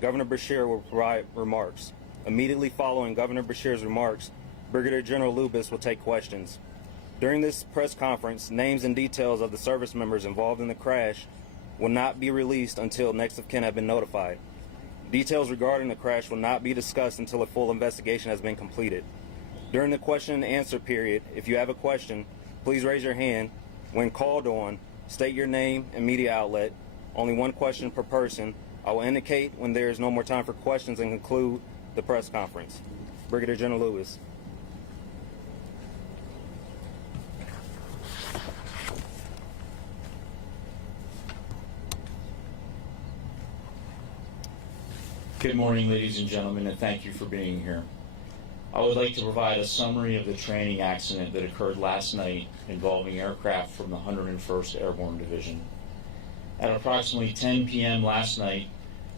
Governor Beshear will provide remarks. Immediately following Governor Beshear's remarks, Brigadier General Lubis will take questions. During this press conference, names and details of the service members involved in the crash will not be released until next of kin have been notified. Details regarding the crash will not be discussed until a full investigation has been completed. During the question and answer period, if you have a question, please raise your hand. When called on, state your name and media outlet. Only one question per person. I will indicate when there is no more time for questions and conclude the press conference. Brigadier General Lewis. Good morning, ladies and gentlemen, and thank you for being here. I would like to provide a summary of the training accident that occurred last night involving aircraft from the 101st Airborne Division. At approximately 10 p.m. last night,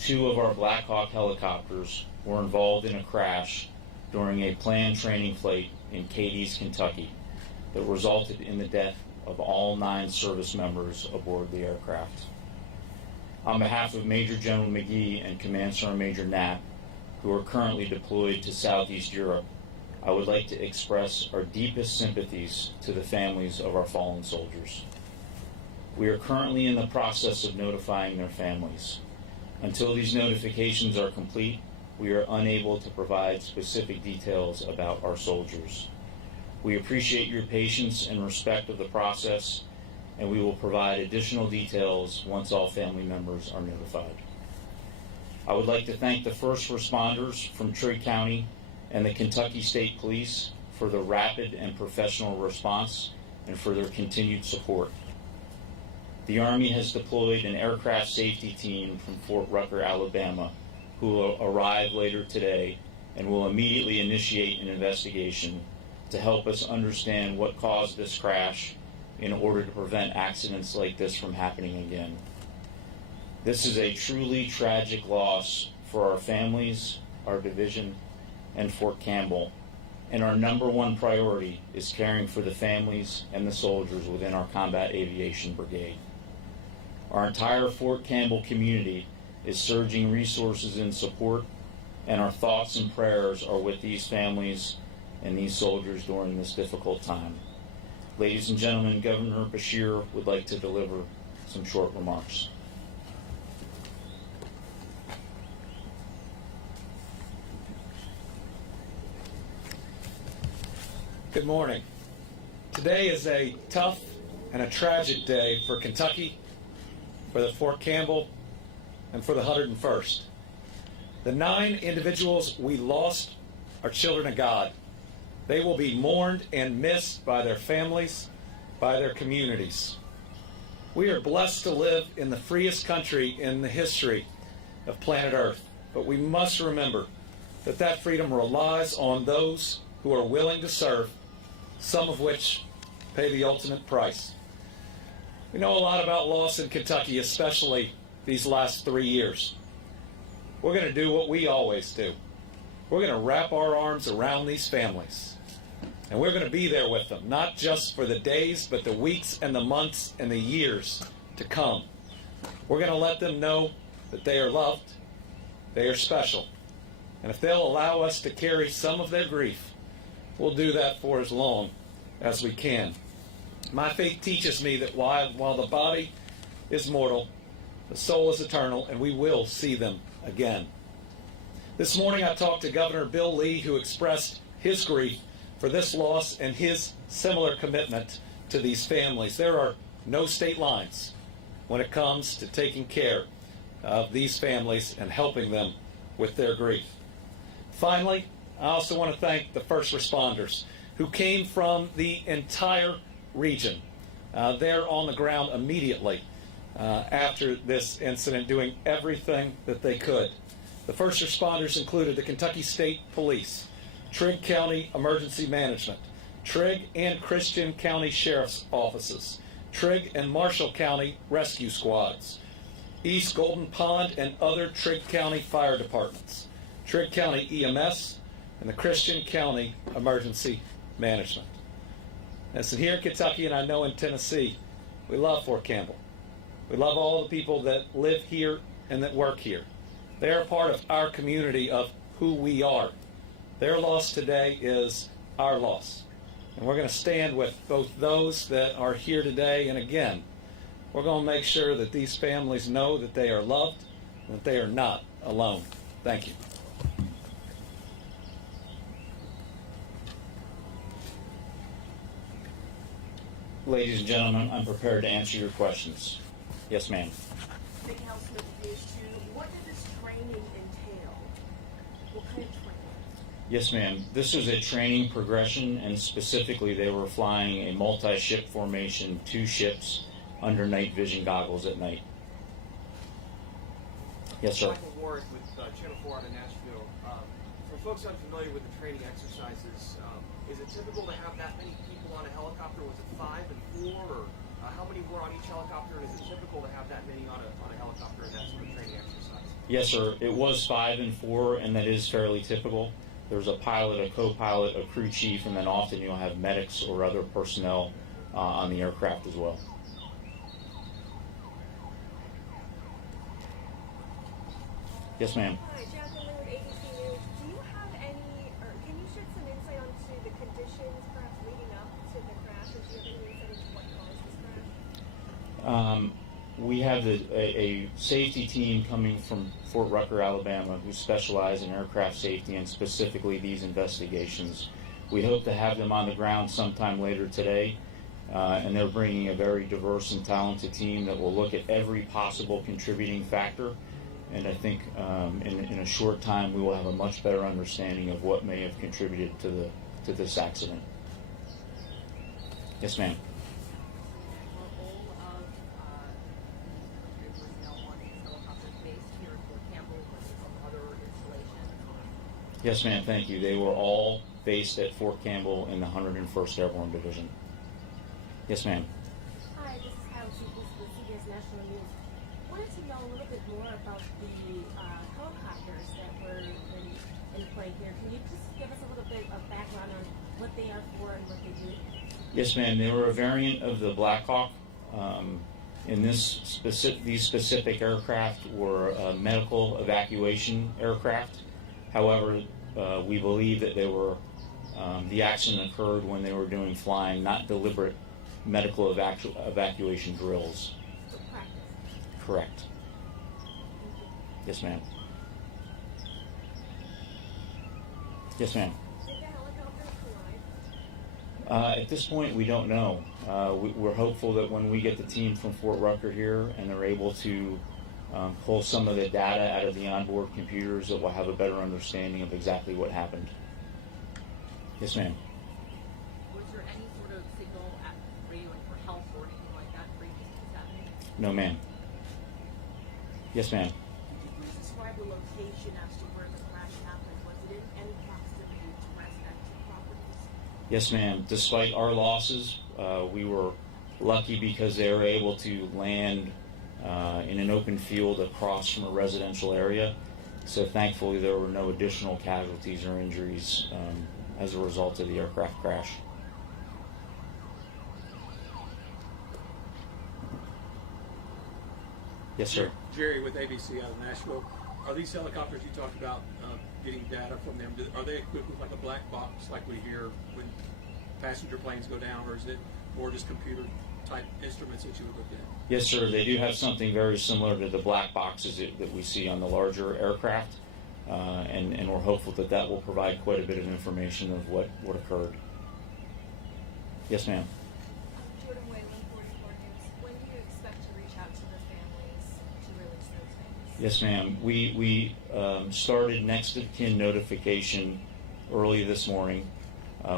2 of our Black Hawk helicopters were involved in a crash during a planned training flight in Cadiz, Kentucky, that resulted in the death of all 9 service members aboard the aircraft. On behalf of Major General McGee and Command Sergeant Major Knapp, who are currently deployed to Southeast Europe, I would like to express our deepest sympathies to the families of our fallen soldiers. We are currently in the process of notifying their families. Until these notifications are complete, we are unable to provide specific details about our soldiers. We appreciate your patience and respect of the process, and we will provide additional details once all family members are notified. I would like to thank the first responders from Trigg County and the Kentucky State Police for the rapid and professional response and for their continued support. The Army has deployed an aircraft safety team from Fort Rucker, Alabama, who will arrive later today and will immediately initiate an investigation to help us understand what caused this crash in order to prevent accidents like this from happening again. This is a truly tragic loss for our families, our division, and Fort Campbell, and our number one priority is caring for the families and the soldiers within our Combat Aviation Brigade. Our entire Fort Campbell community is surging resources in support, and our thoughts and prayers are with these families and these soldiers during this difficult time. Ladies and gentlemen, Governor Beshear would like to deliver some short remarks. Good morning. Today is a tough and a tragic day for Kentucky, for the Fort Campbell, and for the 101st. The 9 individuals we lost are children of God. They will be mourned and missed by their families, by their communities. We are blessed to live in the freest country in the history of planet Earth, but we must remember that that freedom relies on those who are willing to serve, some of which pay the ultimate price. We know a lot about loss in Kentucky, especially these last 3 years. We're going to do what we always do. We're going to wrap our arms around these families. And we're going to be there with them, not just for the days, but the weeks and the months and the years to come. We're going to let them know that they are loved, they are special. And if they'll allow us to carry some of their grief, we'll do that for as long as we can. My faith teaches me that while the body is mortal, the soul is eternal, and we will see them again. This morning I talked to Governor Bill Lee, who expressed his grief for this loss and his similar commitment to these families. There are no state lines when it comes to taking care of these families and helping them with their grief. Finally, I also want to thank the first responders who came from the entire region. They're on the ground immediately after this incident, doing everything that they could. The first responders included the Kentucky State Police, Trigg County Emergency Management, Trigg and Christian County Sheriff's Offices, Trigg and Marshall County Rescue Squads, East Golden Pond and other Trigg County Fire Departments, Trigg County EMS, and the Christian County Emergency Management. And so here in Kentucky, and I know in Tennessee, we love Fort Campbell. We love all the people that live here and that work here. They are part of our community, of who we are. Their loss today is our loss. And we're going to stand with both those that are here today, and again, we're going to make sure that these families know that they are loved and that they are not alone. Thank you. Ladies and gentlemen, I'm prepared to answer your questions. Yes, ma'am. Big House Number Phase 2, what did this training entail? What kind of training? Yes, ma'am. This was a training progression, and specifically they were flying a multi-ship formation, 2 ships under night vision goggles at night. Yes, sir. Michael Warwick with Channel 4 out of Nashville. For folks unfamiliar with the training exercises, is it typical to have that many people on a helicopter? Was it 5 and 4, or how many were on each helicopter? And is it typical to have that many on a helicopter in that sort of training exercise? Yes, sir. It was 5 and 4, and that is fairly typical. There's a pilot, a co-pilot, a crew chief, and then often you'll have medics or other personnel on the aircraft as well. Yes, ma'am. Hi, Jacqueline with ABC News. Do you have any, or can you shed some insight onto the conditions perhaps leading up to the crash? Or do you have any insight into what caused this crash? We have a safety team coming from Fort Rucker, Alabama, who specialize in aircraft safety and specifically these investigations. We hope to have them on the ground sometime later today, and they're bringing a very diverse and talented team that will look at every possible contributing factor. And I think in a short time we will have a much better understanding of what may have contributed to this accident. Yes, ma'am. Were all of the personnel on these helicopters based here in Fort Campbell, or was it some other installation? Yes, ma'am. Thank you. They were all based at Fort Campbell in the 101st Airborne Division. Yes, ma'am. Hi, this is Kyle Jenkins with CBS National News. Wanted to know a little bit more about the helicopters that were in play here. Can you just give us a little bit of background on what they are for and what they do? Yes, ma'am. They were a variant of the Black Hawk. In these specific aircraft were medical evacuation aircraft. However, we believe that they were the accident occurred when they were doing flying, not deliberate medical evacuation drills. For practice. Correct. Yes, ma'am. Yes, ma'am. Did the helicopters collide? At this point, we don't know. We're hopeful that when we get the team from Fort Rucker here and they're able to pull some of the data out of the onboard computers, that we'll have a better understanding of exactly what happened. Yes, ma'am. Was there any sort of signal at radioing for help or anything like that previous to this happening? No, ma'am. Yes, ma'am. Could you please describe the location as to where the crash happened? Was it in any proximity to residential properties? Yes, ma'am. Despite our losses, we were lucky because they were able to land in an open field across from a residential area. So thankfully there were no additional casualties or injuries as a result of the aircraft crash. Yes, sir. Jerry with ABC out of Nashville. Are these helicopters you talked about getting data from them? Are they equipped with like a black box like we hear when passenger planes go down, or is it more just computer type instruments that you would look at? Yes, sir. They do have something very similar to the black boxes that we see on the larger aircraft, and we're hopeful that that will provide quite a bit of information of what occurred. Yes, ma'am. Jordan Whalen, 44 News. When do you expect to reach out to the families to release those names? Yes, ma'am. We started next of kin notification early this morning.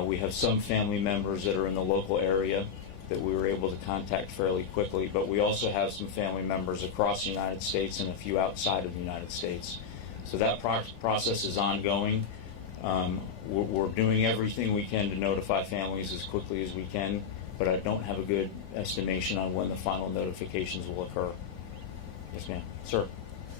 We have some family members that are in the local area that we were able to contact fairly quickly, but we also have some family members across the United States and a few outside of the United States. So that process is ongoing. We're doing everything we can to notify families as quickly as we can, but I don't have a good estimation on when the final notifications will occur. Yes, ma'am. Sir.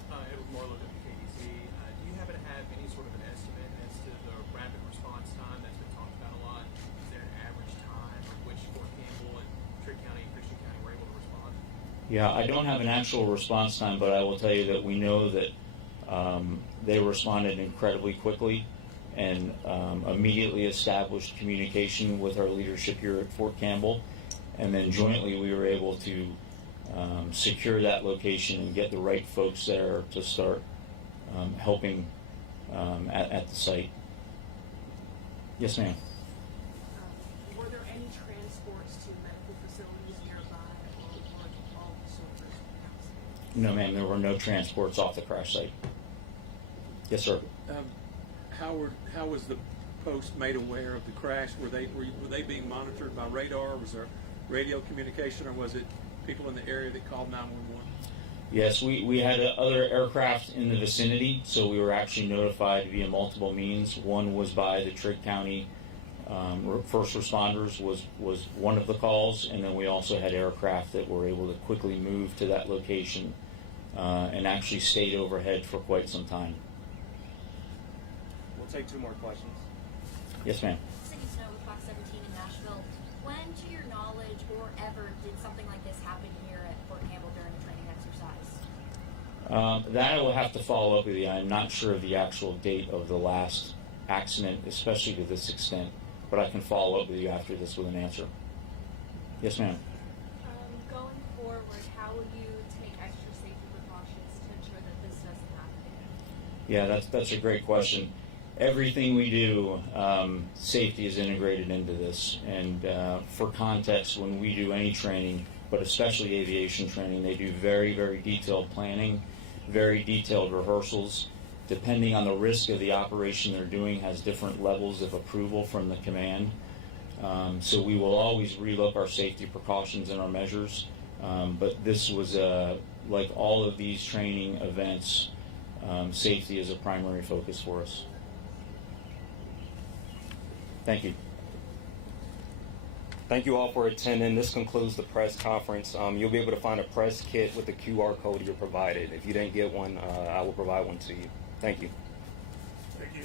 Edward Marlowe, WKDC. Do you happen to have any sort of an estimate as to the rapid response time that's been talked about a lot? Is there an average time at which Fort Campbell and Trigg County and Christian County were able to respond? Yeah, I don't have an actual response time, but I will tell you that we know that They responded incredibly quickly and immediately established communication with our leadership here at Fort Campbell. And then jointly we were able to secure that location and get the right folks there to start helping at the site. Yes, ma'am. Were there any transports to medical facilities nearby, or were all the soldiers announced? No, ma'am, there were no transports off the crash site. Yes, sir. How was the post made aware of the crash? Were they being monitored by radar? Was there radio communication, or was it people in the area that called 911? Yes, we had other aircraft in the vicinity, so we were actually notified via multiple means. One was by the Trigg County first responders was one of the calls, and then we also had aircraft that were able to quickly move to that location and actually stayed overhead for quite some time. We'll take 2 more questions. Yes, ma'am. Cindy Snow with Fox 17 in Nashville. When, to your knowledge, or ever, did something like this happen here at Fort Campbell during a training exercise? That I will have to follow up with you. I'm not sure of the actual date of the last accident, especially to this extent, but I can follow up with you after this with an answer. Yes, ma'am. Going forward, how will you take extra safety precautions to ensure that this doesn't happen again? Yeah, that's a great question. Everything we do, safety is integrated into this. And for context, when we do any training, but especially aviation training, they do very, very detailed planning, very detailed rehearsals. Depending on the risk of the operation they're doing, has different levels of approval from the command. So we will always relook our safety precautions and our measures. But this was, like all of these training events, safety is a primary focus for us. Thank you. Thank you all for attending. This concludes the press conference. You'll be able to find a press kit with the QR code you're provided. If you didn't get one, I will provide one to you. Thank you. Thank you.